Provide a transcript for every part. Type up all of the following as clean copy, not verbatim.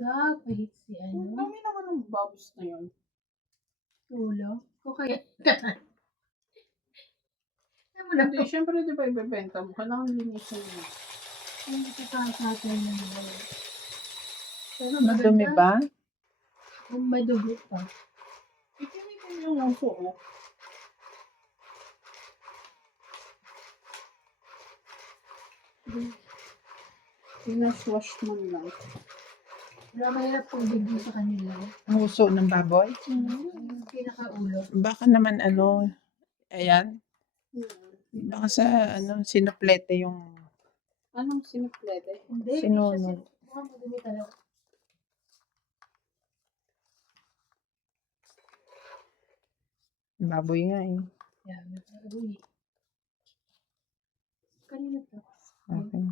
Pahit si Ang dami naman ng bubbles na yun. Tulo. Kung kaya, Hindi, syempre di ba ibebenta mo? Kailangan linisin mo. hindi ka kakatay na nila. Pero Madumi maganda. ba? Kung may dugo pa. Ikinitin mo yung uso, oh. Pinaswash mo lang. Wala mahirap kung dugo sa kanila. Ang uso ng baboy? Yung pinakaulo. Baka naman ayan. Baka sa sinuplete yung Anong sinuplete? Hindi, sinunod. mukhang madumi talaga. Baboy nga eh. Yan, nagkaroon. Kanina to. Okay.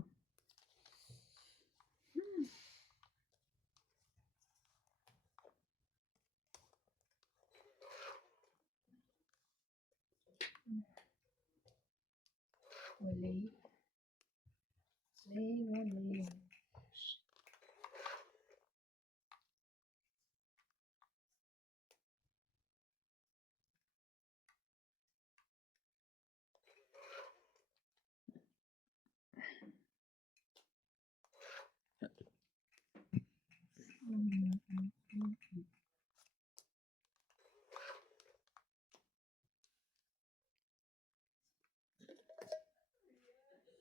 Wali. Wali.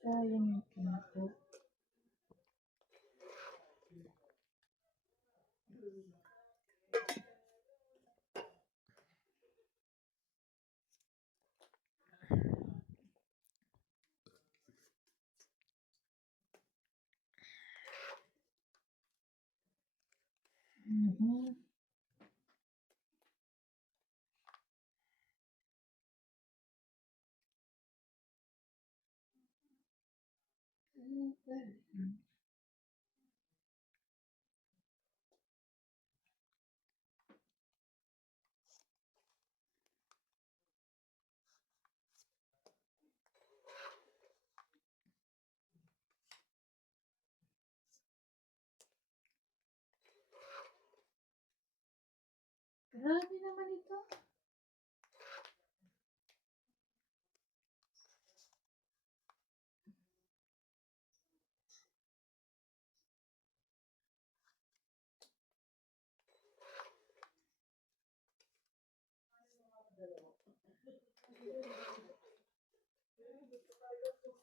Sayang yung pinto. Grabe naman ito.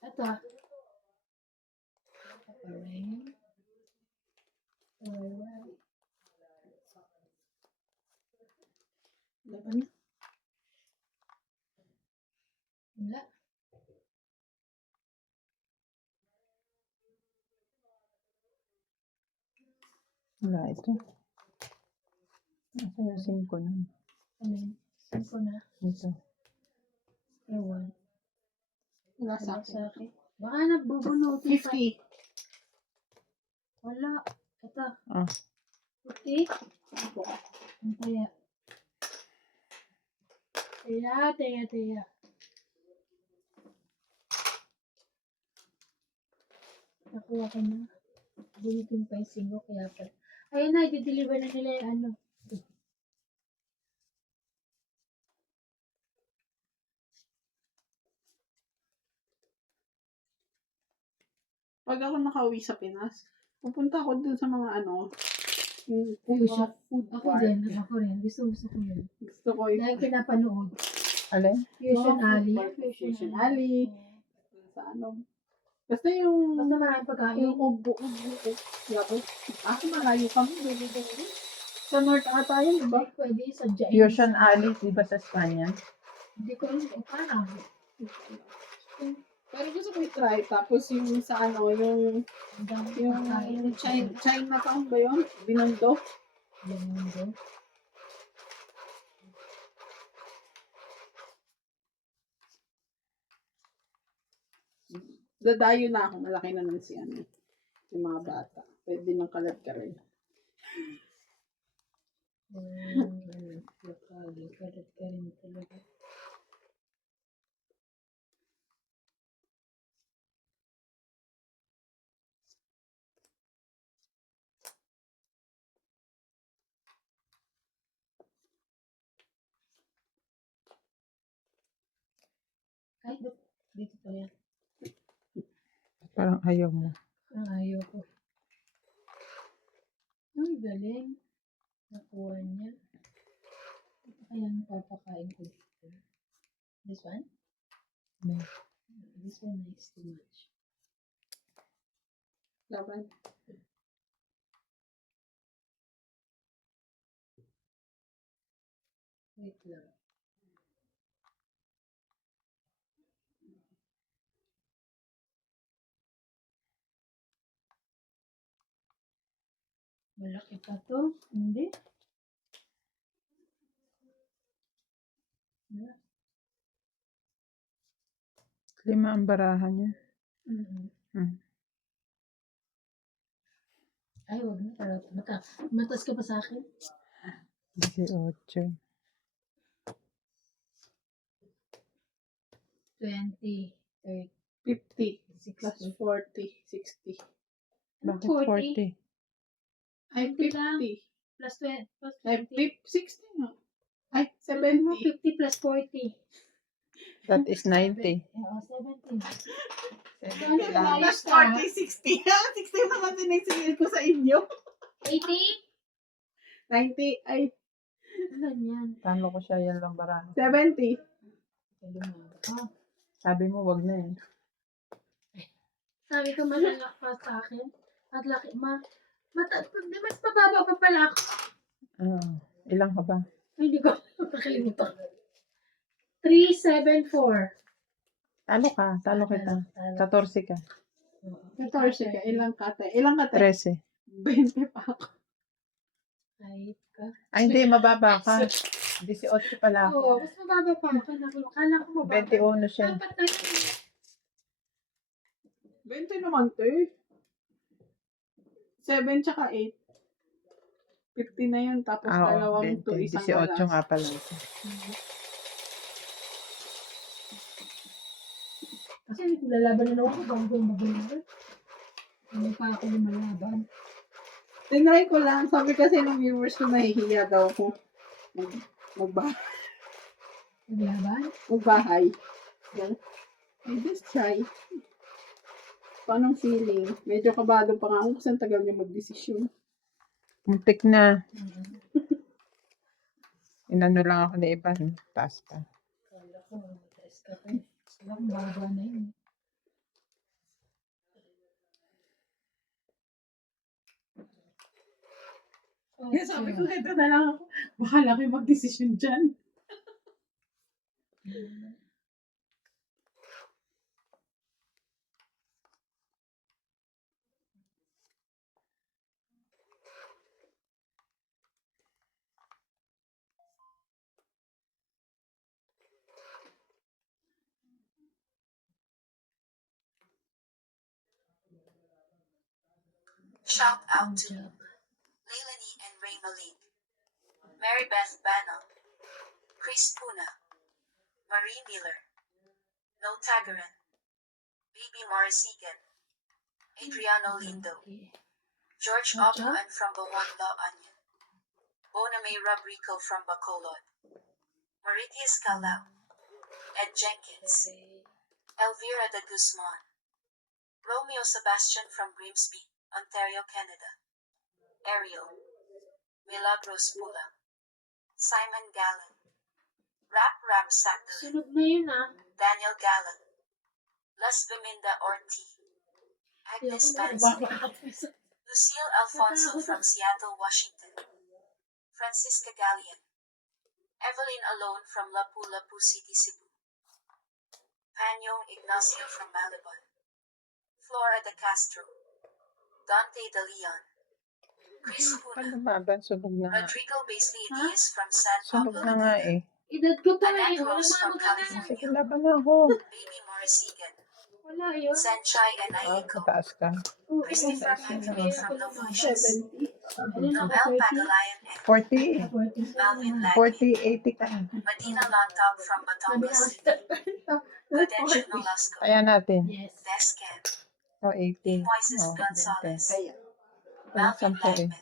Ito. Laban na. Wala. Wala ito. Asa yung 5 na? Ano yun? 5 na. Ito. Ewan. Wala Wala sa sa akin. akin. Baka nagbubunutin pa. 50. Wala. Ito. Ah. 50? Ang taya. Taya. Nakuha ko na. Bunutin pa yung singo kaya pa. Ayun na, i-deliver na nila yung ano. Pag ako nakauwi sa Pinas, pupunta ako dun sa mga yung Fusion. food Ako court. rin. Gusto ko yun. Gusto ko yung Dahil pinapanood. Alin? Fusion mga Alley. food court, Fusion Alley. Sa basta yung Basta maraming pagkain. yung ubo. Ako malayo kami. Sa North ata yun, diba? Pwede sa Jain. Fusion Alley, di ba sa Espanya? Hindi ko rin kung paano. Pero gusto ko i-try. Tapos yung sa yung Chinatown ba yun? Binondo? Dadayo na ako. Malaki na nun si yung mga bata. Pwede nang kalat ka rin. Kalat ka rin talaga. Ay, ba't dito pa yan? Parang ayaw mo. Ang ayaw ko. Ay, galing. Nakuha niya. Ito kaya ang papakain ko dito. This one? No. This one is too much. Laban. Wait lang. Malaki pa to. Hindi. Wala. 5 ang barahan niya. Hmm. Ay, wag na. Matas ka pa sa akin? 18. 20, 30, 50 plus 60. 40, 60. Bakit 40? 40? Ay, 20 lang. 50. Plus 20. Plus Ay, 20. 60 nga. Ay, Sabi mo, 70. 50 plus 40. That is 90. Oo, 70. 70 lang. Ayos Plus 40, 60. 60 naman sinisingil ko sa inyo. 80? 90, ay, Ano yan? Talo ko siya, yan lang barahan. 70. Ah, Sabi mo, wag na eh. sabi ko malalak pa sa akin. At laki, di mas pababa pa pala ako. Ilang ka ba? Ay, hindi ko nakalimutan. 374. Talo ka, talo kita. 14 ka. 14 ka. Ilang ka, te? Ilang ka, te? 13. 20 pa ako. Kahit ka. Ay, hindi, mababa ka. 18 pala ako. Oo, mas mababa pa ako. Kala ko mababa. 21 siya. Dapat na yun. 20 naman, te. 7 tsaka 8. 50 na yun. Tapos dalawang 20. to isang 18 nga alas. pala ito. Kasi hindi ko lalaban na ako bago yung mag-laban. Hindi pa ako lumalaban. Tinry ko lang. Sabi kasi ng viewers ko, nahihiya daw ako. Magbahay. Maglaban? Yan. I just try. Paano feeling? Medyo kabado pa nga ako kasi ang tagal niya mag-desisyon. Muntik na. Inano lang ako ni Ivan. Taas pa. Kala ko, mataas ka pa. Lang, baba na yun. Kaya sabi ko, ito na lang ako. Bahala kayo mag-desisyon dyan. Shout out to Leilani and Ray Malik, Mary Beth Bano, Chris Puna, Marie Miller, No Tagaran, Baby Morisigan, Adriano Lindo, George Opuan from Bawanda Onion, Bona May Robrico from Bacolod, Mauritius Calao, Ed Jenkins, Elvira de Guzman, Romeo Sebastian from Grimsby, Ontario, Canada, Ariel, Milagros Pula, Simon Gallen, Rap Sacdalin, Sunog na yun ah. Daniel Gallen, Las Viminda Orti, Agnes Benson, Lucille Alfonso from Seattle, Washington, Francisca Gallian, Evelyn Alone from Lapu-Lapu City, Cebu, Panyong Ignacio from Malabon, Flora de Castro, Dante de Leon, Chris Huna, Palaban, sunog na nga. Rodrigo Basley Diaz from San Sunog Pablo, na nga eh. Edad ko to eh. Annette Wala Rose from mga California, Sige, laban na ako. Baby Morisigan, Wala yun. Sanchai and Aiko, Mataas ka. Oo, Christopher sige, Anthony ako from lang. Novocious, 70. Alin ako, Noel 40? Pagalayan and 40. 40. Melvin Lagby, 40, 80 ka. Medina Lantog from Sabi na Batangas, kasi. Prudencio Nolasco, Kaya natin. Yes. Descan, O, 80. Moises O, 20. Gonzalez, Ayan. Melvin 10 eh. Lagman,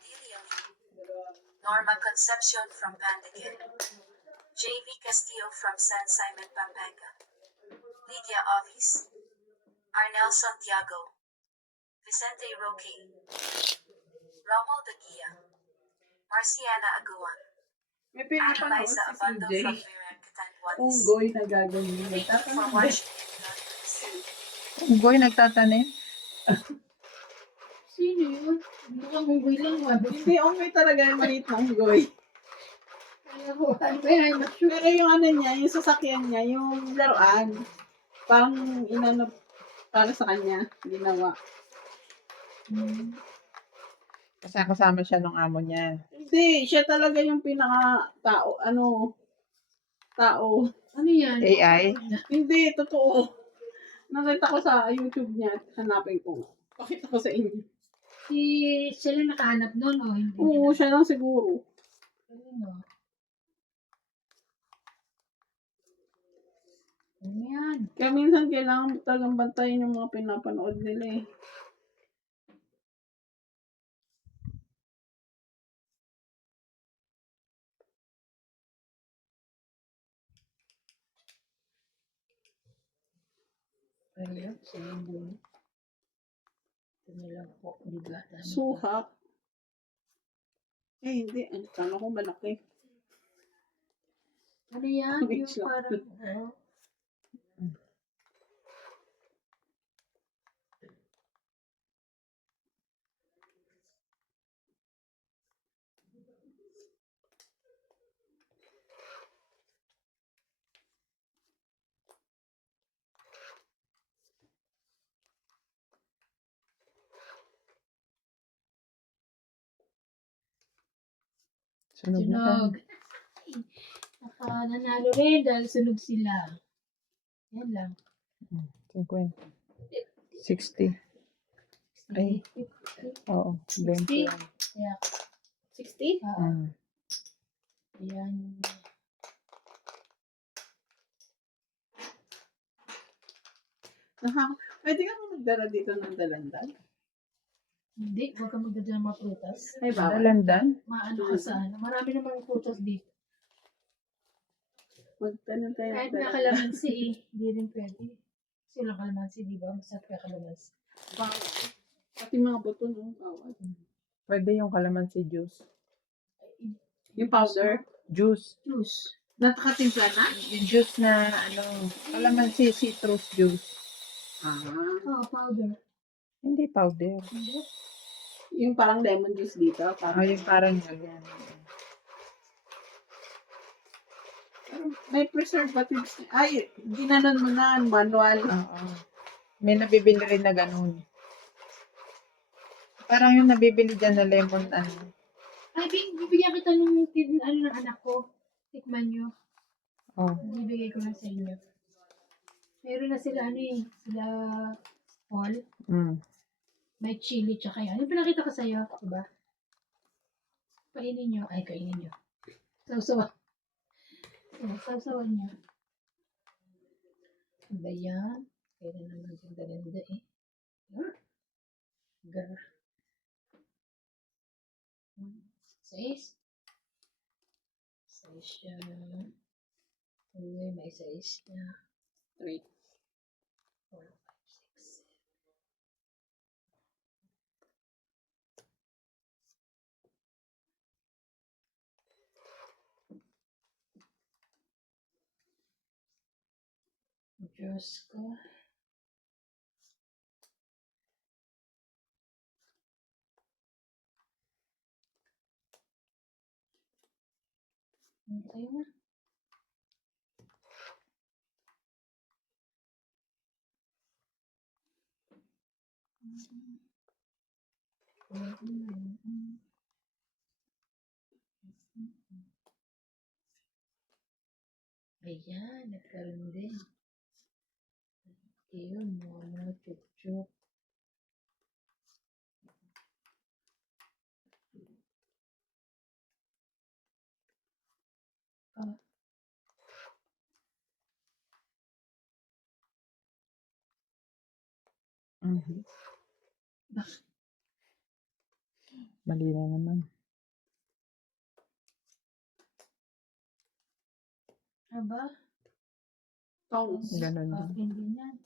Delia Lee, Norma Concepcion from Pandacan, JV Castillo from San Simon, Pampanga. Lydia Office. Arnel Santiago. Vicente Roque. Romuald Daguia. Marciana Aguan. May Anna pinapanood Liza si Abando CJ. from Miran, Catanduanes. Unggoy na gaganyan. Thank you for Tatanong watching and God bless. Unggoy nagtatanim? Sino yun? Mukhang unggoy lang. Hindi, unggoy talaga yung maliit na unggoy. Kaya ko, ano ba yan? Masyur. Pero yung ano niya, yung sasakyan niya, yung laruan, parang inano para sa kanya, ginawa. Kasama siya ng amo niya. Hindi, siya talaga yung pinaka-tao, tao. Ano yan? AI? Hindi, totoo. Nakita ko sa YouTube niya, hanapin ko. Pakita ko sa inyo. Siya lang nakahanap nun, o hindi? Oo, siya lang siguro. Ano? Ano yan? Kaya minsan kailangan mo talagang bantayan yung mga pinapanood nila eh. Ayun, sa unggoy. Ito na lang po, di ba? Suha. Eh, hindi. Ano, kala ko malaki. Ano yan? Yung Mix lang. parang, oh. Sunog na ka. Sunog. Nanalo rin dahil sunog sila. Yan lang. 50. 60. Ay. Oo. 20. Kaya, 60? Mm. Ayan. Pwede ka magdala dito ng dalandan? Hindi, huwag ka magdadala ng mga prutas. Ay, bawal. Dalandan? Maano ka sa ano. Marami namang prutas dito. Magtanong tayo Kahit ng may dalandan. kalamansi eh, hindi rin pwede. Kasi walang kalamansi, di ba? Masarap kaya kalamansi. Bawal. Pati mga buto, no? Bawal. Pwede yung calamansi juice. Yung powder? Juice. Juice. Nakatimpla na? Yung juice na calamansi citrus juice. Oo, powder. Hindi powder. Hindi. Yung parang lemon juice dito. Ah, yung parang yan. May preservatives. Ay, ginanon mo na, manual. Oo. May nabibili rin na ganun. Parang yung nabibili dyan na lemon, Ay, bibigyan kita ng ng anak ko. Tikman nyo. Oh. Bibigay ko lang sa inyo. Meron na sila sila Paul. Mm. May chili tsaka yan. Yung pinakita ko sa'yo, diba? Kainin nyo. Ay, kainin nyo. Sausawan. Sausawan nyo. Ano ba yan? Kaya naman ganda-ganda eh. Gar. 6. 6 siya. Uy, may 6 na. 3. 4, 5, 6. Diyos ko. Tayo na. Ayan, nagkaroon din. Ayun, mga chup-chup. Mhm. Mali na naman. Aba, Tongs. Ganun din. akin din yan.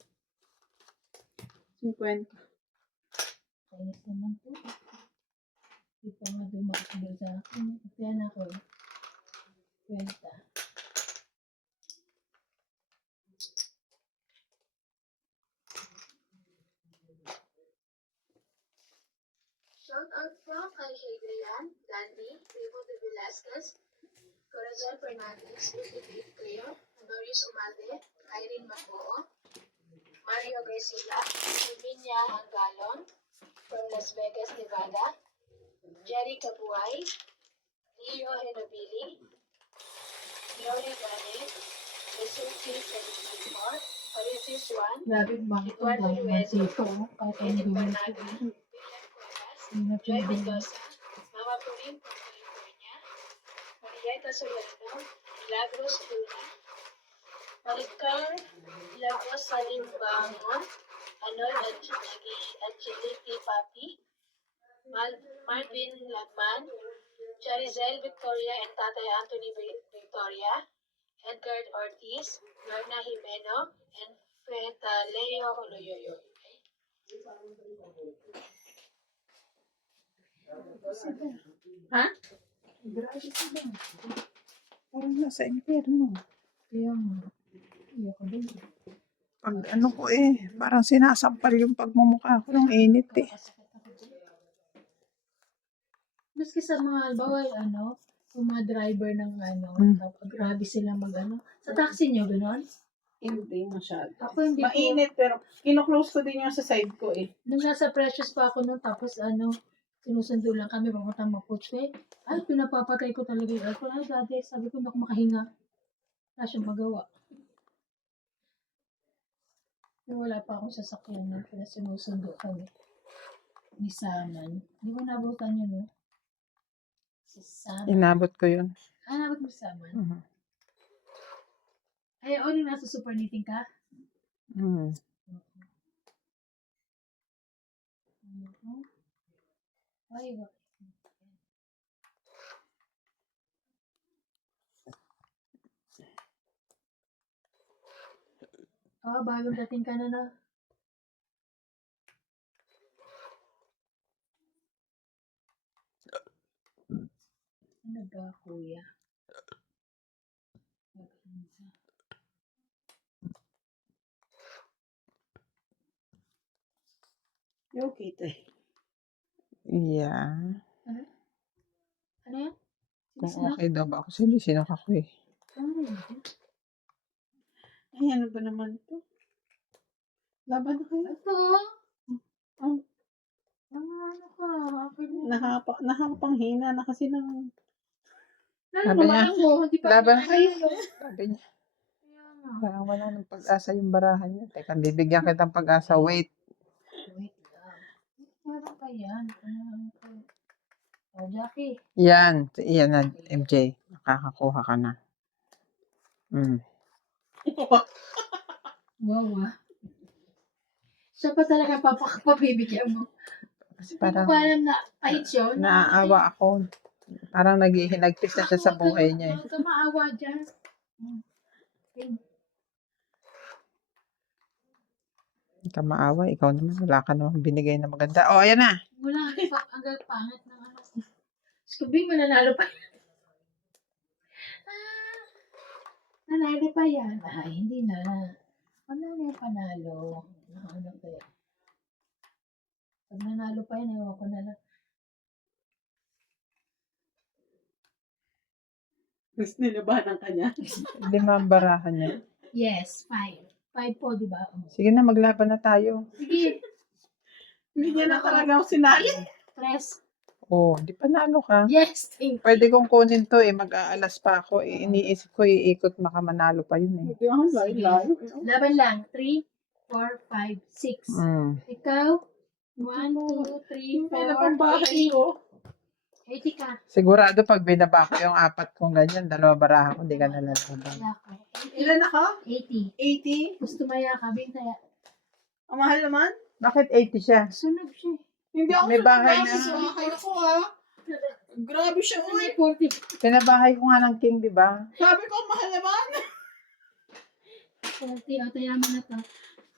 50. Kainis naman to. Hindi pa nga dumakbo sa akin. Kaya na ako. Kwenta. Shout out from kay Hadrian, Dandy, Remo de Velasquez, Corazon Fernandez, Lucid Cleo, Doris Umalde, Irene Macboo, Mario Garcia, Silvinia Hangalon from Las Vegas, Nevada, Jerry Cabuay, Leo Henobili, Gloria Gane, Resulti 74, Alexis Juan, Grabe bakit ang Eduardo dami Ruezo, dito. Kahit ang Edith gawin ko. Barnaga, William Cuevas, Hindi na Joy pwede. Mendoza, Mama Purim from California, Marieta Soriano, Milagros Luna, Maricar Lagos Salimbangon, Anol Agility Papi, Marvin Lagman, Charizel Victoria and Tatay Anthony Victoria, Edgar Ortiz, Lorna Jimeno, and Feta Leo Holoyoyo. Ha? Grabe sila. Parang nasa impyerno. Kaya nga. Iyak ko din. Pag ano ko parang sinasampal yung pagmumukha ko ng init Kakasakit ako dyan. Maski sa mga, halimbawa, yung mga driver ng tapos grabe sila sa taxi nyo, gano'n? Hindi masyado. Ako hindi po. Mainit, pero kino-close ko din yung sa side ko eh. Nung nasa Precious pa ako nun, tapos sinusundo lang kami, papuntang Mapuche. Ay, pinapapatay ko talaga yung aircon. Ay, dati, sabi ko, hindi ako makahinga. Wala siyang magawa. Pero wala pa akong sasakyan nun, kaya sinusundo kami. Ni Saman. Hindi ko nabutan yun, no? Si Saman. Inabot ko yun. Nabot mo si Saman? Mhm. Ay, nung nasa super knitting ka? Mm. Ay, ba? Bagong dating ka na. Ano ba, kuya? Maganda. Okay, te. Yeah. Ano yan? Kung okay daw ba ako, sinisinok ako Ano yun? Ay, ano ba naman to? Laban na kayo. Ito? Oh, Ano ka? nahapang hina na kasi ng... Lalo Sabi niya, naman ako. Hindi pa laban ako kayo. nakain. Sabi niya, Kaya nga. parang wala nang pag-asa yung barahan niya. Teka, bibigyan kitang pag-asa. Wait. Wait lang. Meron pa yan. Jackie. Yan. Yan na, MJ. Nakakakuha ka na. Wow, Siya pa talaga papabibigyan mo. Kasi Hindi ko parang pa alam na kahit yun. naaawa ako. Parang naghihinagpis na siya sa buhay niya. Huwag ka maawa dyan. Okay. Hindi ka maawa. Ikaw naman. Wala ka naman binigay na maganda. Oh, ayan na. Wala hanggang pangit ng Scubing, mananalo pa yan. Nanalo pa yan. Ay, hindi na. Wala na yung panalo. Ano kaya? Pag nanalo pa yan, ewan ko na lang. Mas nilabanan ka niya. 5 ang barahan niya. Yes, 5. 5 po, di ba? Sige na, maglaban na tayo. Sige. Hindi niya na talaga ako sinali. Press. Oh, di pa naano ka. Yes, thank you. Pwede kong kunin to mag-aalas pa ako. Iniisip ko, iikot makamanalo pa yun Hindi ako layo. Laban lang. 3, 4, 5, 6. Ikaw? 1, 2, 3, May napang 4, bahay 80. ko. 80 ka. Sigurado pag binaba ko yung 4 kong ganyan, 2 barahan ko, hindi ka nalalaban. Kaya ka. Ilan ako? 80. 80? Gusto maya ka, bintaya. Ang mahal naman? Bakit 80 siya? Sunog siya. Hindi ako May bahay na. sa bahay ko ha. Grabe siya. May Uy. 40. Pinabahay ko nga ng king, di ba? Sabi ko, mahal naman. Swerte, tayaman na to.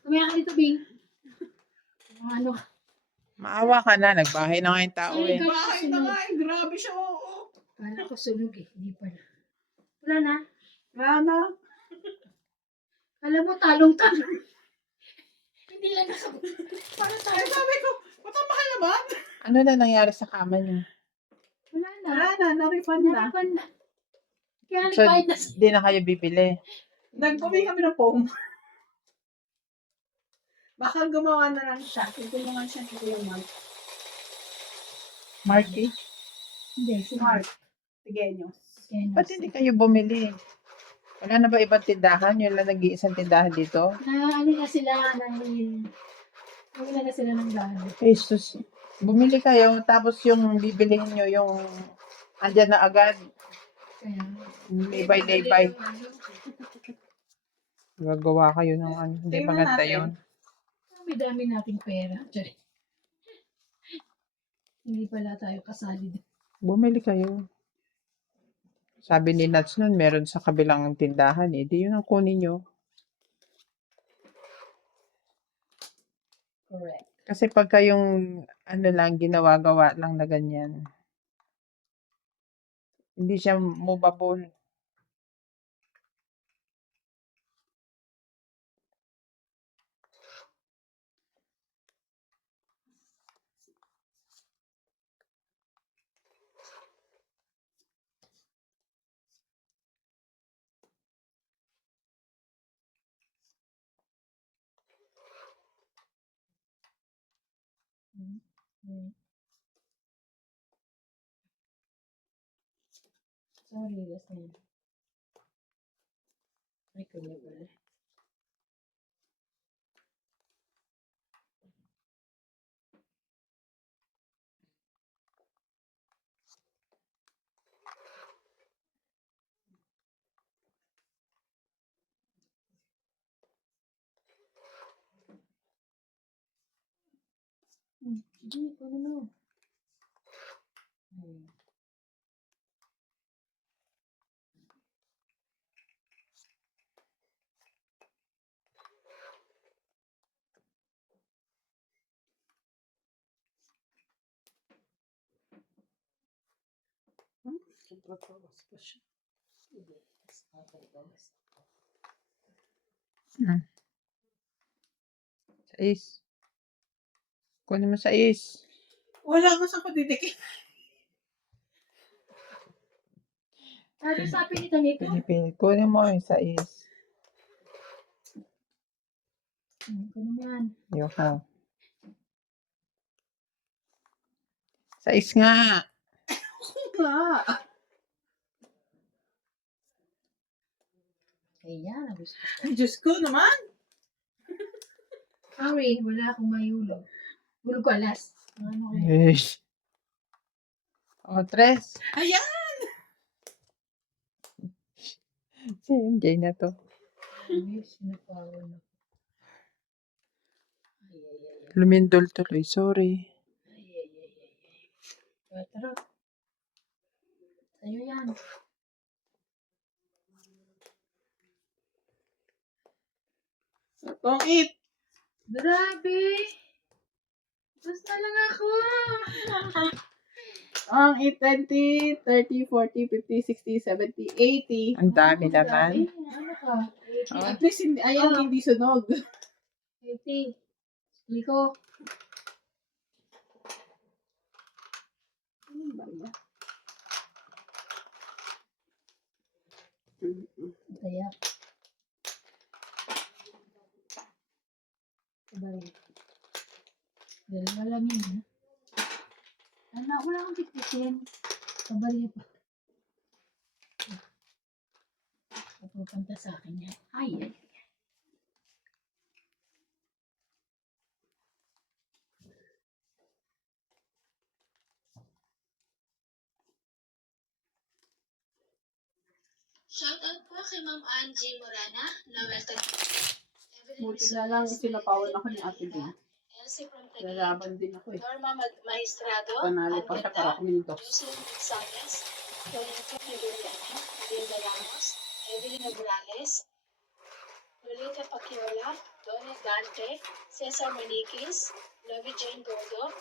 Tumaya ka dito, Bing. Mga ano, Maawa ka na. Nagbahay na nga yung tao sorry, eh. guys, Bahay na sunog. nga eh. Grabe siya, oo. Kala ko sunog eh, hindi pala. Wala na. Rana. Alam mo, talong-talong. Hindi lang nasa... Para Ay, tayo. sabi ko, ba't ang mahal naman? Ano na nangyari sa kama niya? Wala na. Rana, na-refund na. Naripan na. Kaya So, nagbayad na. di na kayo bibili. Nagpumili kami ng foam. Baka gumawa na lang siya. Tutulungan siya ni Kuya Mark. Marky, Hindi, si Mark. Tigenyos. ba't hindi kayo bumili? Wala na ba ibang tindahan? Yun lang nag-iisang tindahan dito? Na ano na sila, nawala na sila ng dahil. Jesus. Bumili kayo, tapos yung bibilihin nyo, yung andyan na agad. Kaya, Libay-libay. Gagawa kayo ng ano. Hindi Tingnan maganda natin. yun. dami nating pera. Sorry. Hindi pala tayo kasali din. Bumili kayo. Sabi ni Nats nun, meron sa kabilang tindahan eh. Di yun ang kunin nyo. Correct. Kasi pagka yung ano lang, ginawa-gawa lang na ganyan. Hindi siya movable. Sorry, last time. Ay, kuya pala. Sige, paano mo? Sais. Kunin mo sais. Wala ko sa kudidikit. Ano sabi nito nito? Pinipilit. Kunin mo yung sais. Ano yan? Ayoko. Sais nga. Ayan, gusto ko. Ay, Diyos ko naman. Sorry, wala akong mayulog. Hulog ko alas. Ano ko yan? Eh. O, tres. Ayan. Si MJ na to. Ay, sinapawan na. Ay. Lumindol tuloy. Sorry. Tara. Sa'yo yan. Itong it. Grabe! Basta lang ako. Ang 20, 30, 40, 50, 60, 70, 80. Ang dami naman. Ano ka? Oh. At least, ayan, hindi sunog. 80. Liko. Ano ba yan? Kaya. Sabay. Dalawa lang yun, ha? Wala akong tikitin. Sabay pa. Papupunta sa akin yan. Ay. Shoutout po kay Ma'am Angie Morana na welcome. Buti na lang sinapawan ako ni Ate Bea. Elsie from Taguig. Lalaban din ako eh. Norma Maestrado. Panalo pa siya para kuminto. Jocelyn Gonzalez. Tonito Figueroa. Linda Ramos. Evelyn Morales. Lolita Pacquiao, Donald Dante, Cesar Maniquis, Lovie Jane Godo,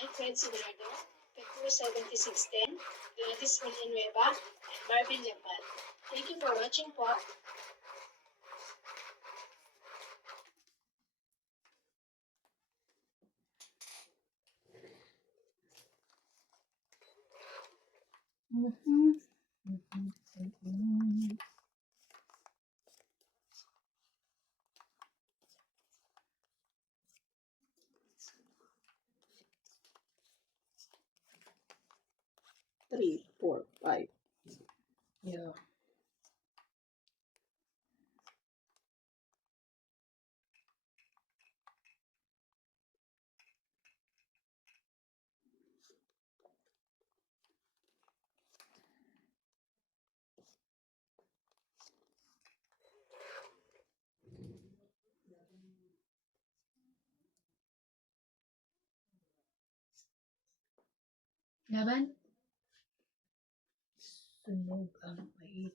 and Fred Sinardo, Pector 7610, Gladys Villanueva, and Marvin Lepal. Thank you for watching po. Mhm. Mhm. 3, 4, 5. Yeah. Laban? Sunog ang pait.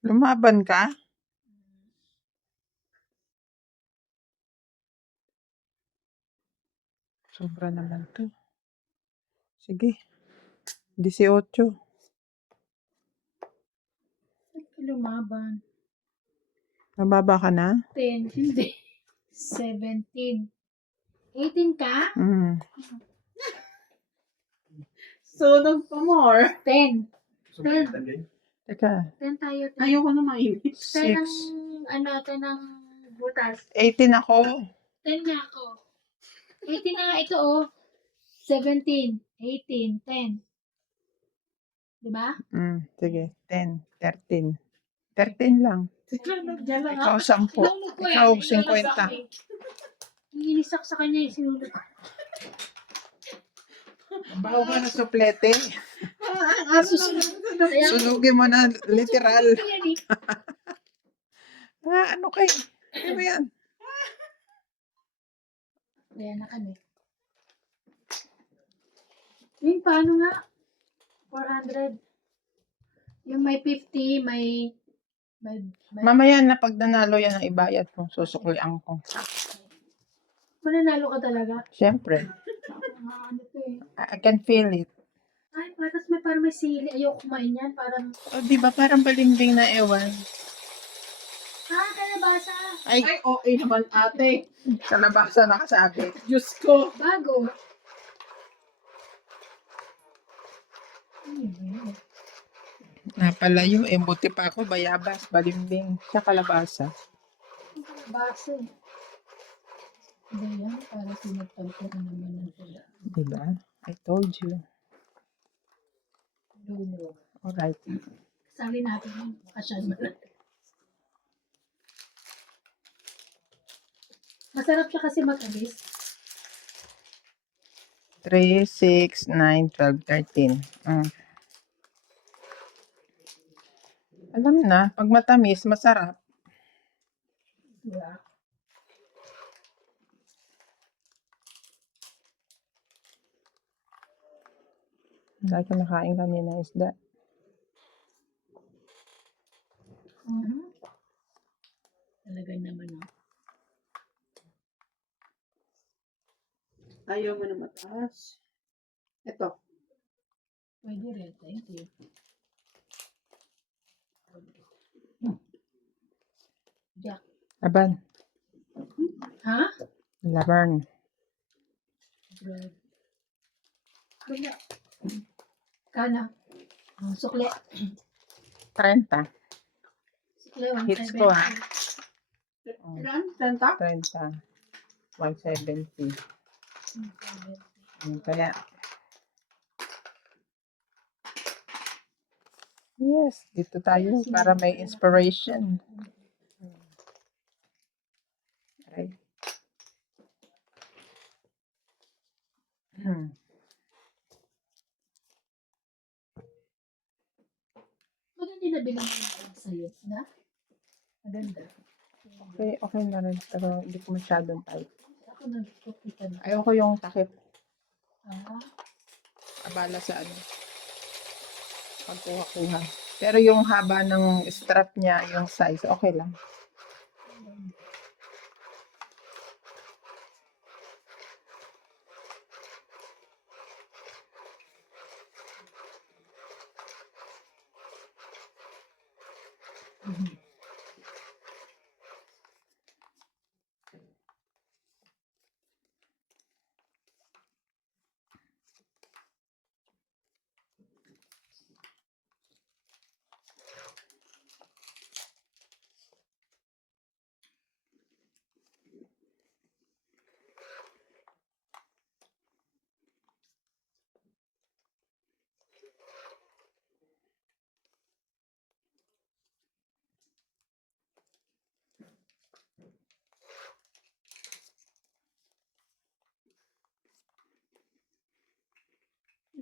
Lumaban ka? Sobra naman to. Sige. 18. Ba't ka lumaban? Mababa ka na? 10. Hindi. 17. 18 ka? Mm. Sunog pa more. 10. 10. Teka, 10 tayo. 10. Ayoko na mainit. 10 ng, 6. ano, 10 ng butas. 18 ako. 10 na ako. 18 na nga ito, oh. 17, 18, 10. Diba? Sige, 10, 13. 13 lang. Diyan lang Ikaw 10. Sinulog ko Ikaw yan. Sinulog 50. ako eh. Iniisak sa kanya yung sinulog ko. Bago ka na suplete. Kaya, Sunugin mo na literal. ito yan eh. Ano kayo? Ano ba yan? Kaya na kami. Yung paano nga? 400. Yung may 50, may Mamaya na pag nanalo yan ang ibayad mo. Susuklian ko. mananalo ka talaga. Siyempre. Ano to eh. I can feel it. Ay, parang may sili. Ayoko kumain yan. Parang, O, di ba? Parang balimbing na ewan. kalabasa. Ay, Ay, okay naman ate. kalabasa nakasabi. Diyos ko. Bago. Ano yun? Napalayo. Buti pa ako. Bayabas, balimbing. Sa kalabasa. Kalabasa eh. Hindi yan. Para sinagtal ko na naman ng tula. Di ba? I told you. Lolo. Alright. Sali natin yun. Bakasyon mo lang. Masarap siya kasi matamis. 3, 6, 9, 12, 13. Alam na, pag matamis, masarap. Diba? Dahil ko nakain kanina isda. Talaga naman. Oh. Ayaw mo na mataas. Ito. Pwede rin. Thank you. Jack. Laban. Ha? Laban. Bread. Kaya. Kana. Sukle. 30. Sukle, 170. Hits ko, ha? Ilan? 30? 30. 170. Kaya, yes, dito tayo para may inspiration. Okay. Maganda na bilang ng sa'yo, na? Maganda. Okay na rin. Pero hindi ko masyadong tight. Ako nagkukita na. Ayoko yung takip. Ah, Abala sa ano. Pagkuha-kuha. Pero yung haba ng strap niya, yung size, okay lang.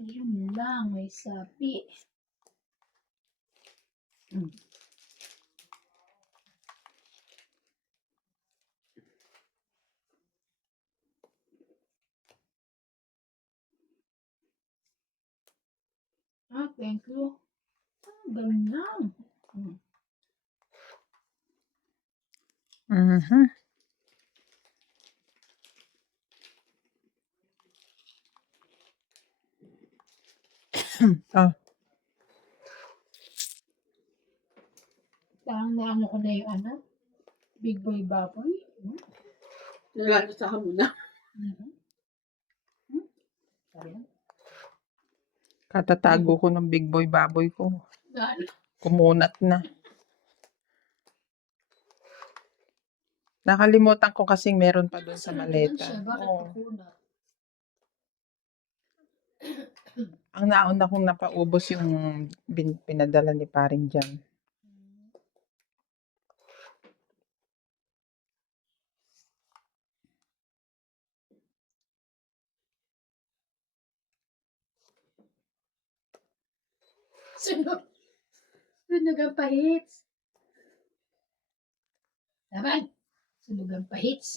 Yun lang, may sapi. Thank you. Ganyan. Mhm. Oh, Parang naano ko na yung Big Boy Baboy. Nalalasahan mo na. Ayan. katatago ko ng big boy baboy ko. Gaano? Kumunat na. Nakalimutan ko kasing meron pa doon sa Sino naman maleta. siya? Bakit Oo. pakuna? Ang nauna kong napaubos yung pinadala ni paring Jan. Sunog. Sunog ang pahits. Laban. Sunog ang pahits.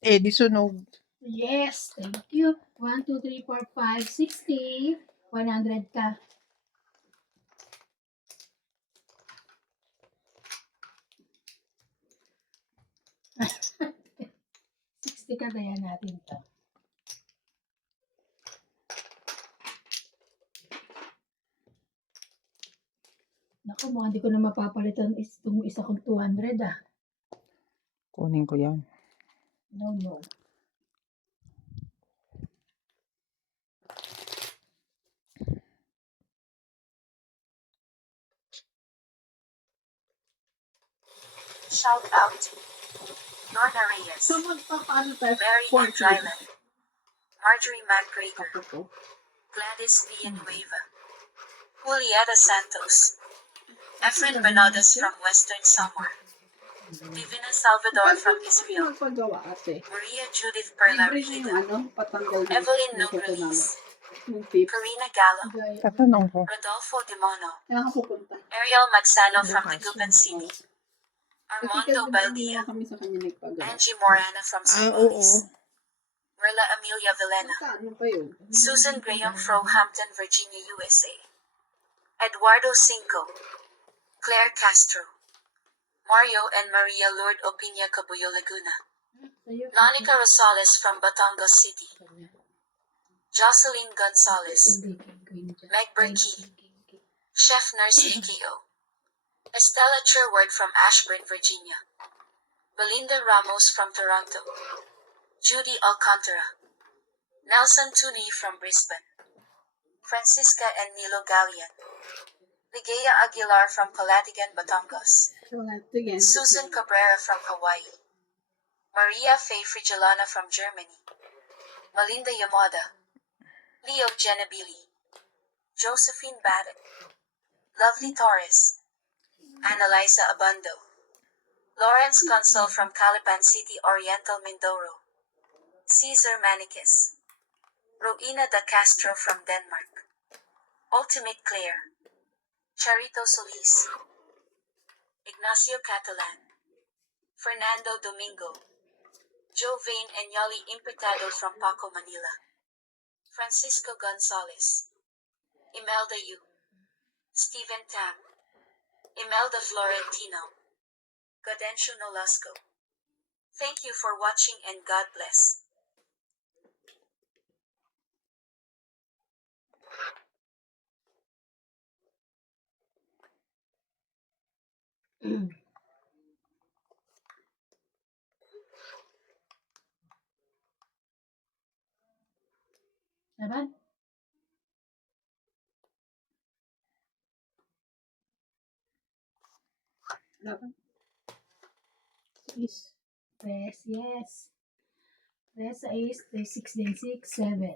Di sunog. Yes, thank you. 1, 2, 3, 4, 5, 60. 100 ka. $60 ka, kaya natin to. Naku, mga hindi ko na mapapalitan itong isa kong 200 Kunin ko yan. No, no. Shout out. Lorna Reyes, So, magpapaano tayo? Mary Ann 40. Dryland, Marjorie McGregor, Ako to. Gladys Villanueva, Julieta Santos, Efren Banadas from Western Samar, Divina Salvador from Israel, Magpagawa ate. Maria Judith Perla Libre na Regida, yung patanggal ng Evelyn ng kuko namin. Nograles, Yung tips. Karina Gallo, Gaya. Tatanong ko. Rodolfo Dimono, Kaya ako pupunta. Ariel Magsano from Bukas. Taguban City, Kasi Armando kasi Baldia, kami sa kanya nagpagawa. Angie Morana from Oo. Simonis, Merla Amelia Villena, Magkano pa yun? Susan Graham Hampton, Virginia, USA, Eduardo Cinco, Claire Castro, Mario and Maria Lourdes Opinia Cabuyo, Laguna, Sa'yo. Monica Rosales from Batangas City, Jocelyn Gonzalez, Hindi, Queen dyan. Meg Berkey, King. Chef Nurse AKO, Estella Sherwood from Ashburn, Virginia, Belinda Ramos from Toronto, Judy Alcantara, Nelson Tuni from Brisbane, Francisca and Nilo Gallian, Ligaya Aguilar from Calatigan, Batangas, So, again. Susan Cabrera from Hawaii, Maria Faye Frigilana from Germany, Melinda Yamada, Leo Genabili, Josephine Baddock, Lovely Torres, Annalisa Abando, Lawrence Consul from Calipan City, Oriental Mindoro, Caesar Manikis, Roina da Castro from Denmark, Ultimate Claire, Charito Solis, Ignacio Catalan, Fernando Domingo, Jovain Enyali Importado from Paco, Manila, Francisco Gonzalez, Imelda Yu, Stephen Tam, Imelda Florentino, Gaudensio Nolasco. Thank you for watching and God bless. Laban? Laban. Is. Press, yes. Press is 6 din 6, 7.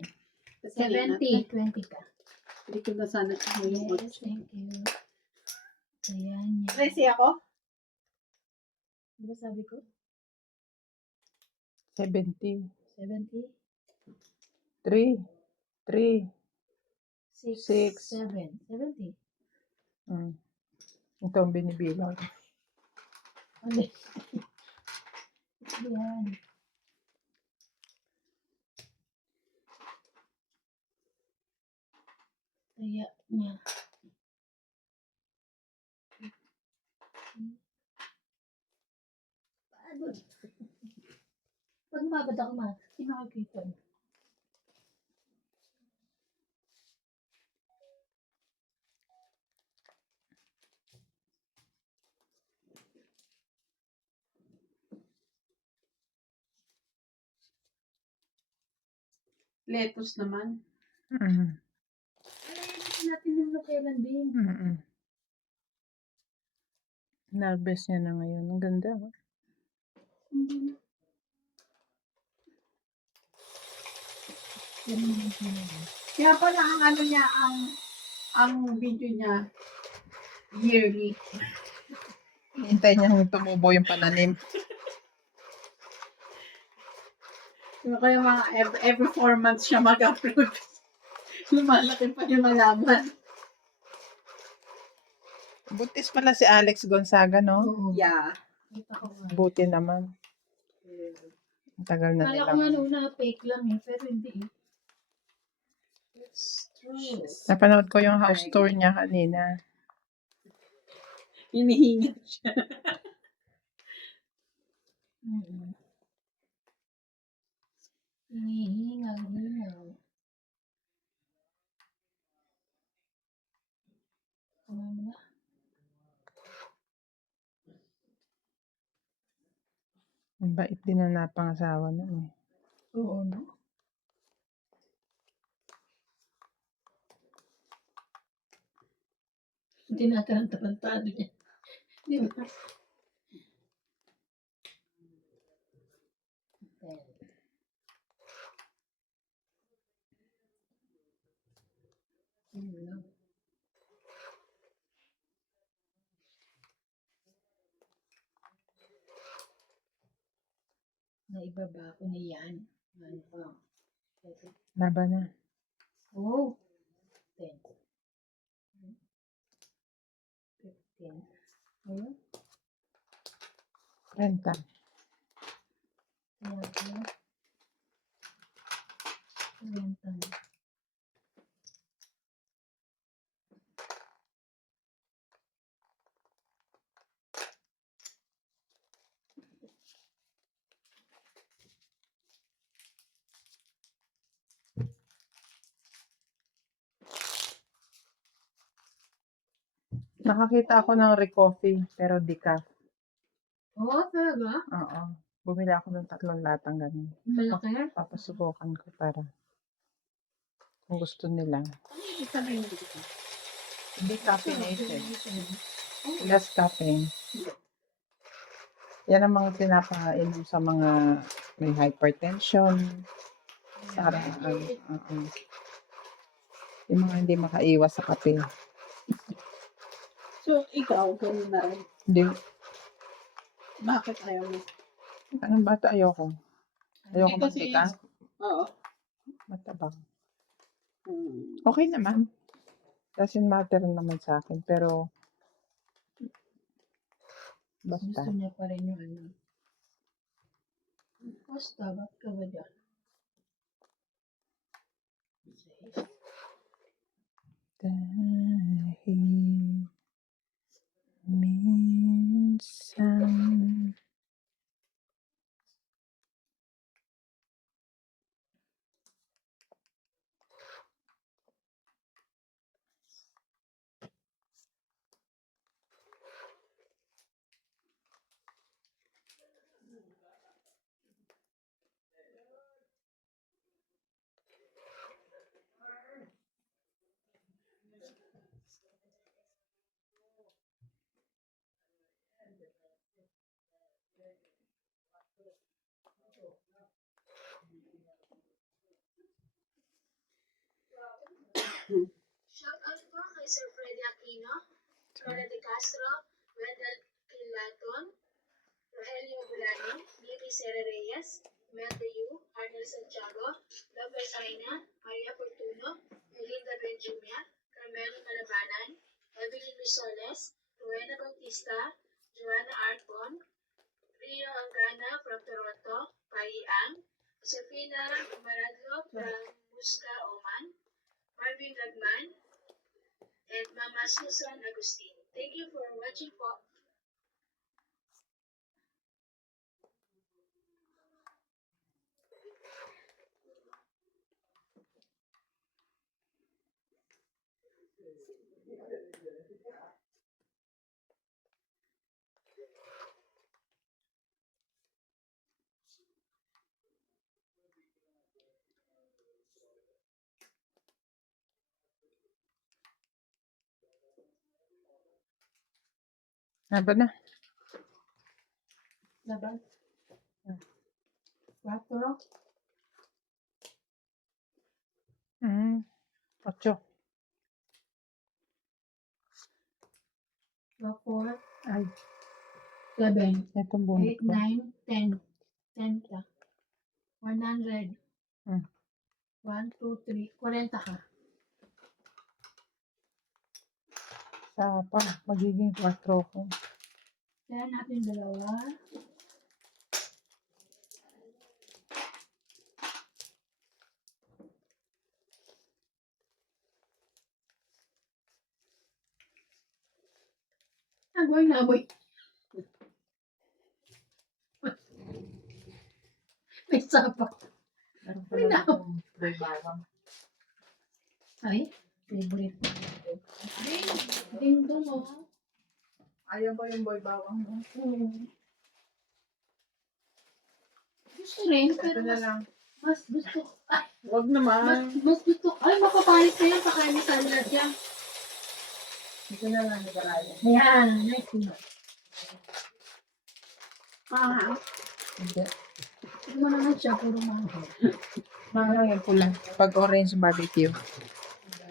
Kanina, 70, 20 ka. Hindi ko na sana mo yung Yes, thank you. Ayan yan. Tracy ako? Di ba sabi ko? 70. 70, 3. 3. 6, Six. 7. 70. Ito ang binibilang. Ano? Yan. Kaya niya. Pagod. Pag umabad ako hindi makikita. Lettuce naman. Mm. Ay, natin yung kailan din. Mm. Nervous niya na ngayon. Ang ganda. Oh. Kaya pala ang ano niya, ang video niya, yearly. Hintay niya tumubo yung pananim. Kaya mga every 4 months siya mag-upload. Lumalaki pa yung malaman. Butis pala si Alex Gonzaga, no? Oo. Yeah. Kita ko nga. Buti naman. Ang tagal na Kala ko nila. nga una fake lang pero hindi eh. It's true. Napanood ko yung house tour niya kanina. Hinihingal siya. Hinihingal. Na. Ang bait din na napangasawa nun eh. Oo, no? Tinatarantado niya. Di ba? Naibaba ko na yan. Ano pa? Laban na. Oh. 10. 15. Ayun. 30. Ayan. 20. Nakakita ako ng recoffee, pero decaf. Oo, talaga? Oo. Bumili ako ng 3 latang ganun. Malaki? Papasubukan ko para kung gusto nila. Isa na yung dito. Hindi caffeinated. Less caffeine. Yan ang mga pinapainom sa mga may hypertension. Yung mga hindi makaiwas sa kape. So, ikaw, ganun na rin. Hindi. Bakit ayaw mo? Anong bata ayoko? Ayoko kasi, magtika. oo. Matabang. Hmm. Okay naman. Doesn't matter naman sa akin. Pero, basta. Gusto niya pa rin yung ano. Basta, ba't ka ba dyan? Dahil minsan Shout out po kay Sir Freddy Aquino, Flora de Castro, Wendell Kilaton, Rogelio Bulani, Beauty Sera Reyes, Melda Yu, Arnold Santiago, Love Aina, Maria Fortuno, Melinda Benjumia, Carmelo Calabanan, Evelyn Misoles, Rowena Bautista, Joanna Arpon, Rio Angana from Toronto, Pai Ang, Josefina Maradlo from Musca, Oman, Marvin Lagman, and Mama Susan Agustin. Thank you for watching po. Haba na. Laban. 4. Mm. 8. 4, Ay, 7, itong bunot 8, ko. 9, 10. 10 ka. 100. Hmm. 1, 2, 3. 40 ka. Sa pa, magiging 4 ko. Kaya natin dalawa. Agoy na amoy. May sapa. May na. Ay, favorite ko. Ay, dingdong oh. Ayaw ko yung boy bawang mo. Gusto rin, Ito pero na lang. mas gusto. Ay, Huwag naman. mas gusto. Ay, mapapalit na yan. Pakain sa lahat yan. Ito na lang yung baraya. Ayan, nice one. Hindi. Tignan mo naman siya, puro mango. Mahal yung pula. Pag orange barbecue.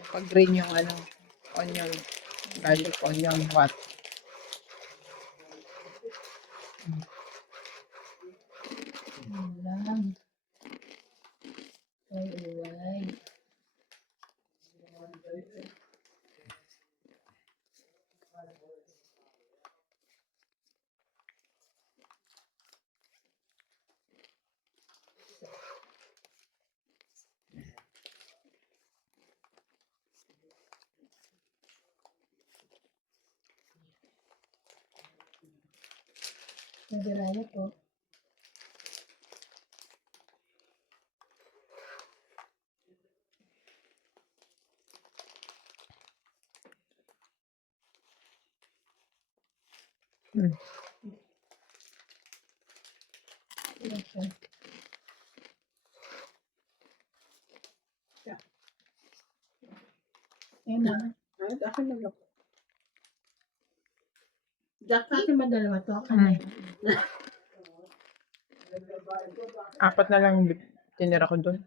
Pag green yung onion. Garlic, onion, what? Ayan. Ay, uway. Nadiraya po. Hmm. Ayan siya. Ayan na. Ay, akin na lang. Kasi madalawa to. Ano yun? 4 na lang yung tinira ko doon.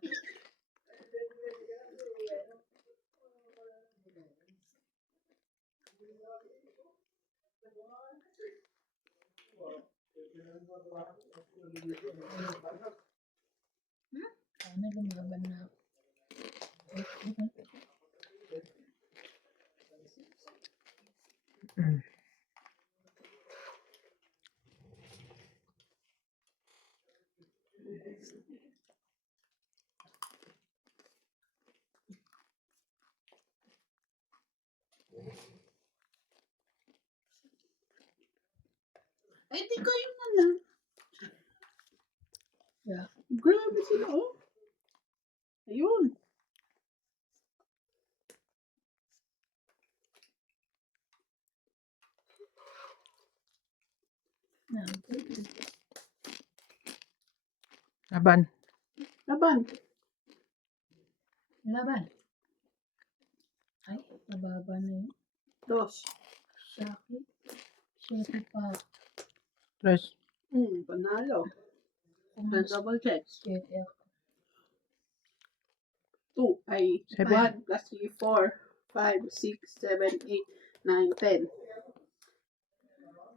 Sana lumaban na ako. Mm. Ay, di kayo na lang. Yeah. Grabe sila, oh. Ayun. Laban. Laban. Laban. Ay, nababa na yun. Dos. Shaki. Shaki pa. Plus. Panalo. Kung And double checks. Shaki. 2 ay Seven. 1 plus 3, 4, 5, 6, 7, 8, 9, 10.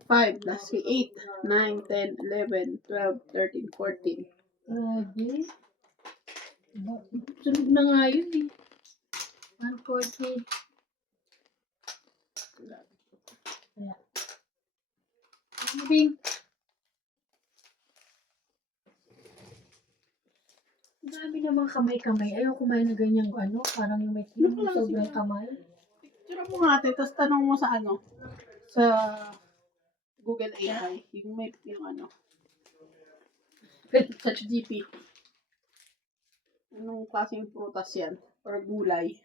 5 plus 3, 8, 9, 10, 11, 12, 13, 14. Grabe. Sunod na nga yun eh. 140. Kaya. Ano Bing? Ang dami namang kamay-kamay. Ayaw kumain na ganyang ano. Parang yung may Ano lang sobrang sila? kamay. Picture mo nga ate, tapos tanong mo sa ano, sa Google AI, yung ano, sa GP. Anong klaseng prutas yan? Or gulay?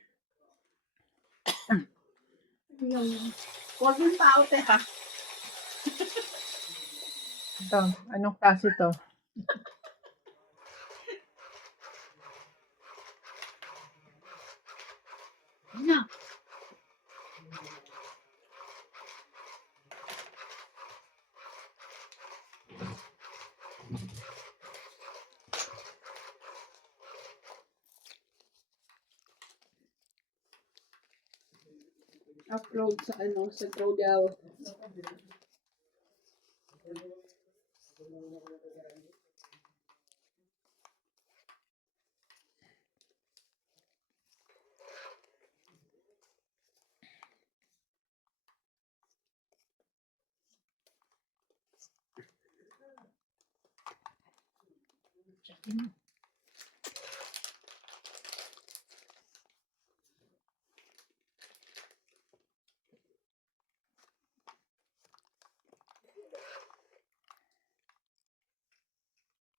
Yung Huwag yung tao, te, ha? Ito. Anong klase to? na. Upload sa ano, sa Google.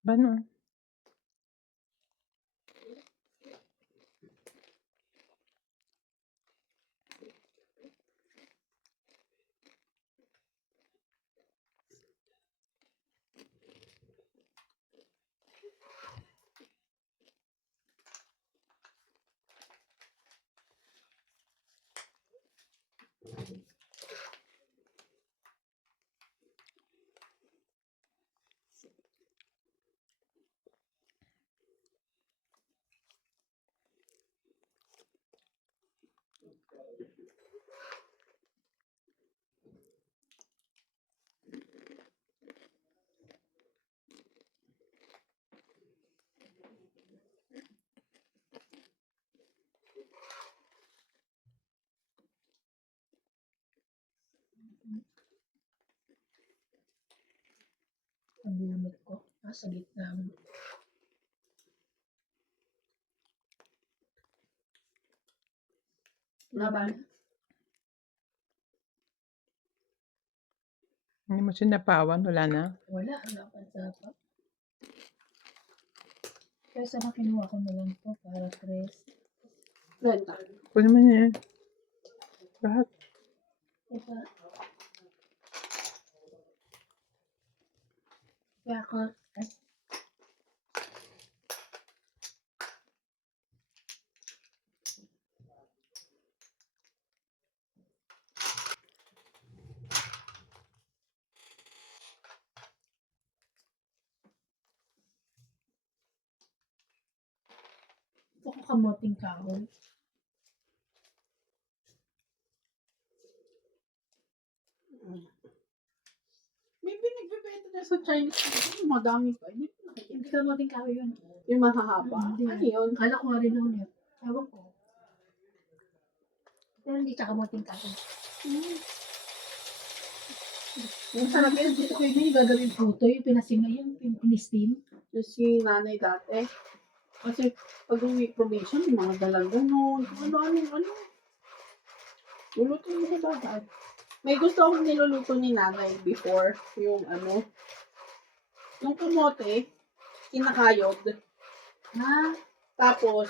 Bano? Ang limit ko. Nasa gitna. Laban. Hindi mo sinapawan? Wala na? Wala. Wala pa sa pa. Kaya sana kinuha ko na lang to para tres. Renta. Kunin mo niya. Lahat. Diba? Kaya ako, ay, ito ko kamoting kahoy. May pinagbibenta na sa Chinese food. Madami pa. Hindi ko nakikita. Hindi kamoting kahoy yun. Yung mahahaba. Hindi. Ano yun? Kala ko nga rin noon yun. Ewan ko. Pero hindi siya kamoting kahoy. Yung sarap yun, dito ko yun yung gagawin puto, yung pinasinga yung pin-steam. Yung si nanay dati. Kasi pag uwi probation, yung mga dalang ganun. Ano. Luluto mo sa bahay. May gusto akong niluluto ni nanay before. Yung yung kamote, kinakayod. Ha? Tapos,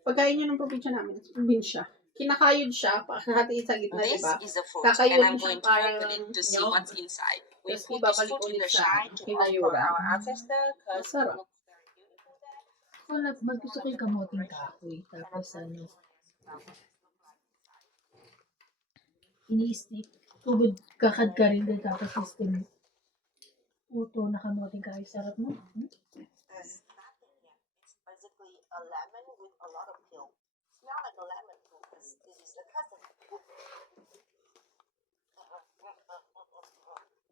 pagkain nyo ng probinsya namin, probinsya. Kinakayod siya, hatiin sa gitna, This diba? is the fruit, Kakayod and I'm siya going to parang open it to see nyog. what's inside. We Tapos put this ibabalik fruit in ulit the sa shrine to offer kinayuran. our ancestor because it Masarap. looks very beautiful there. Mas gusto ko yung kamoting kahoy. Tapos ini-stick. Tubod kakad ka rin din. Tapos steam. Puto na kamoting kahoy. Sarap mo. There's nothing here. It's basically a lemon with a lot of peel. It's not like a lemon fruit. It is a cousin.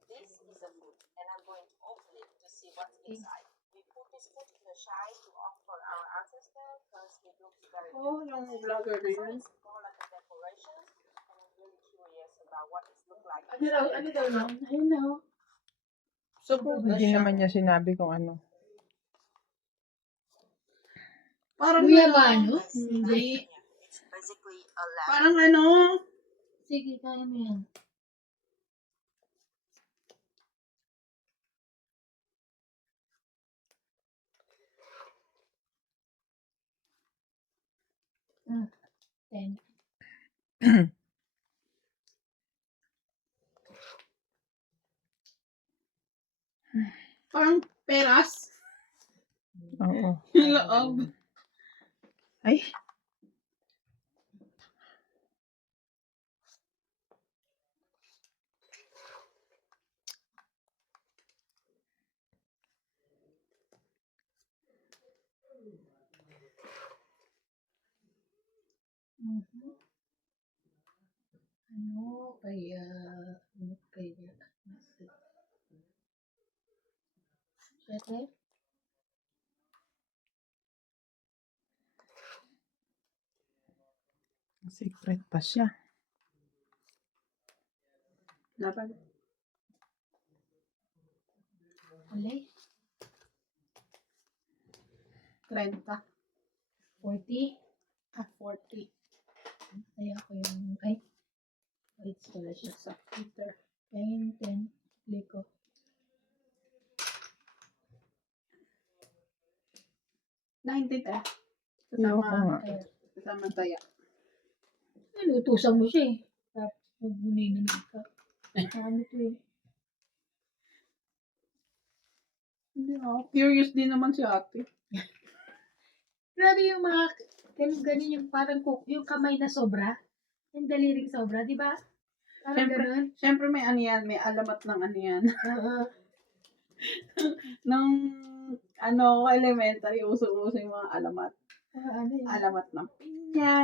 This is a fruit, and I'm going to open it to see what's inside. We put this fruit in the shrine to offer our ancestor because it looks very Oh, yung vlogger na yun. It's more like a decoration, and I'm really curious about what it looks like. Ano daw yan? Ayun na. So, fruit na Hindi siya. naman niya sinabi kung ano. Parang Kuya ba ano? Hindi. It's basically a lemon. Parang Sige, kaya mo yan. Ah, 10. parang peras. Oo. Yung loob. Ay, Mhm. Ano kaya, Siyete? secret pa siya. Dapat. Alay? 30. 40? 40. Kaya ko yung, ay, wait, pala siya. Sa Peter. Kaya yung 10, click ko. $90. Ayoko nga. Kasama taya. Inutusan mo siya eh. Tapos, magbuninig ka. Ano to eh. Hindi ako. Curious din naman si ate. Grabe yung mga, ganun yung parang yung kamay na sobra. Yung daliring sobra, di ba? Parang ganun. Siyempre may ano yan, may alamat ng ano yan. Oo. Nung elementary, uso-uso yung mga alamat. Ano yun? Alamat ng pinya.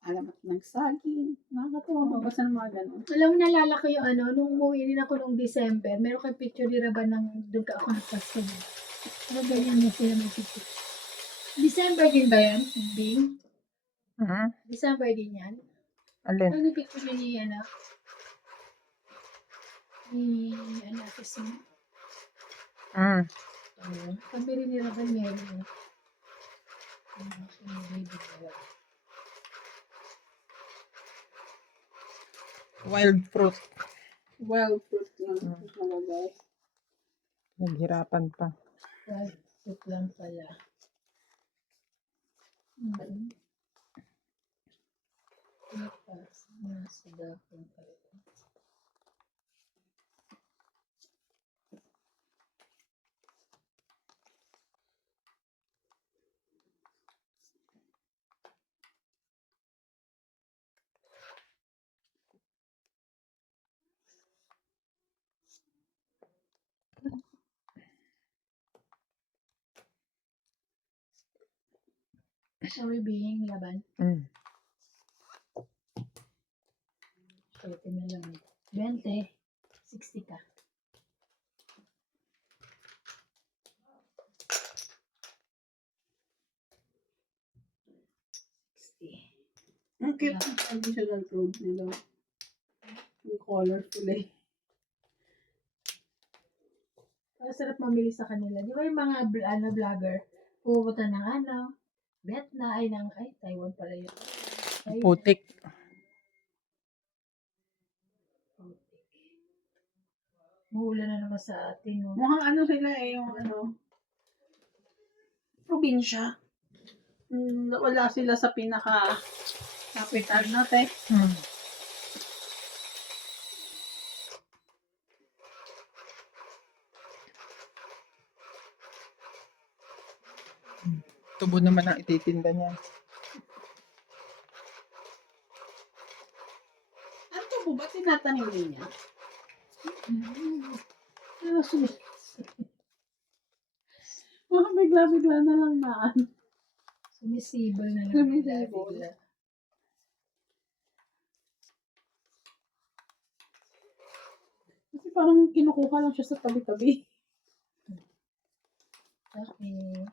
Alamat ng saging. Nakakatawa magbasa ng mga ganun. Alam mo, nalala ko yung nung umuwi din ako nung December, meron kang picture ni Raban ng doon ka ako nagpasko. Ano ganyan na sila may picture. December din ba yan? Bing? December din yan? Alin? Ano yung picture ni kasi kami rin ni Raban meron. Wild fruit. Wild fruit lang. Nakalagay. Naghirapan pa. Well, soup lang pala. Tapos, nasa dapon pala. Sorry, being laban. Sorry, na lang. 20. 60 ka. Ang cute ng traditional fruit nila. Yung colorful eh. Ang sarap mamili sa kanila. Di ba yung mga vlogger, pupunta ng Vietnam, Taiwan pala yun. Ay, Putik. mahula na naman sa atin. No? Mukhang ano sila eh, yung ano, probinsya. Wala sila sa pinaka-capital natin. Hmm. Tubo naman ang ititinda niya. Ano to po ba tinatanim niya? Ano, Mga bigla-bigla na lang na ano. sumisibol na lang. Sumisibol. bigla. Kasi parang kinukuha lang siya sa tabi-tabi. Okay.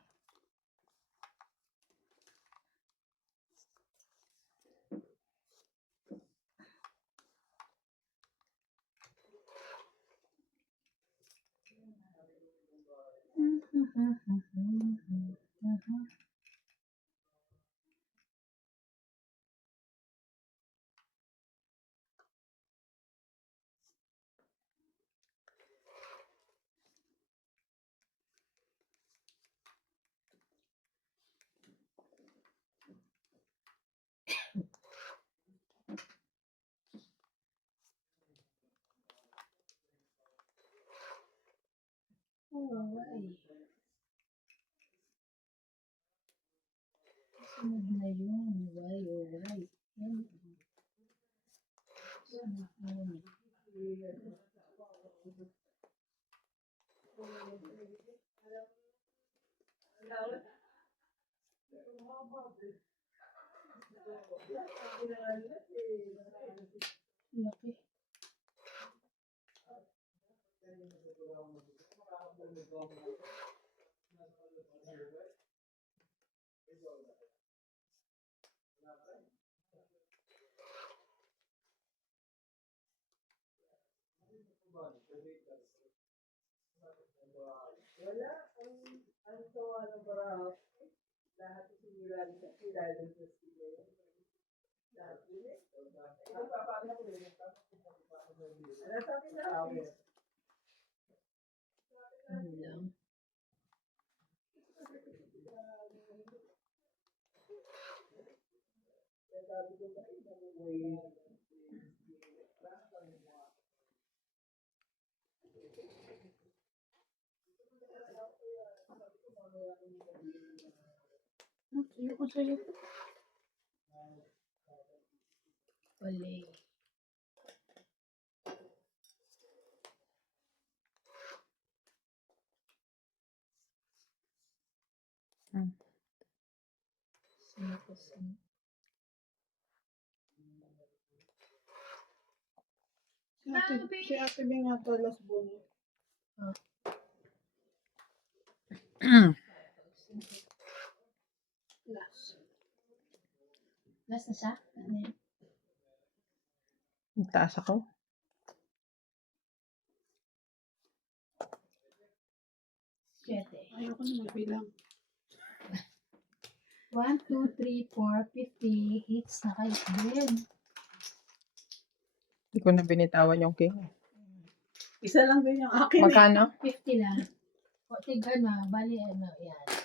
Alright. Sunod na yun. Why, alright. Yan. Sunod na yun. Laki. Ano lang. Ayoko sa'yo. Palay. Hmm. Sino ko sino? Si Ate Bing nga to, Las Bono. Last. Last na siya? Ano yun? Taas ako. Siyete. Ayoko na magbilang. 1, 2, 3, 4, 50 hits na kayo din. Hindi ko na binitawan yung king. Isa lang din yung akin eh. Magkano? 50 lang. O, tiga na. Bali, ano, yan.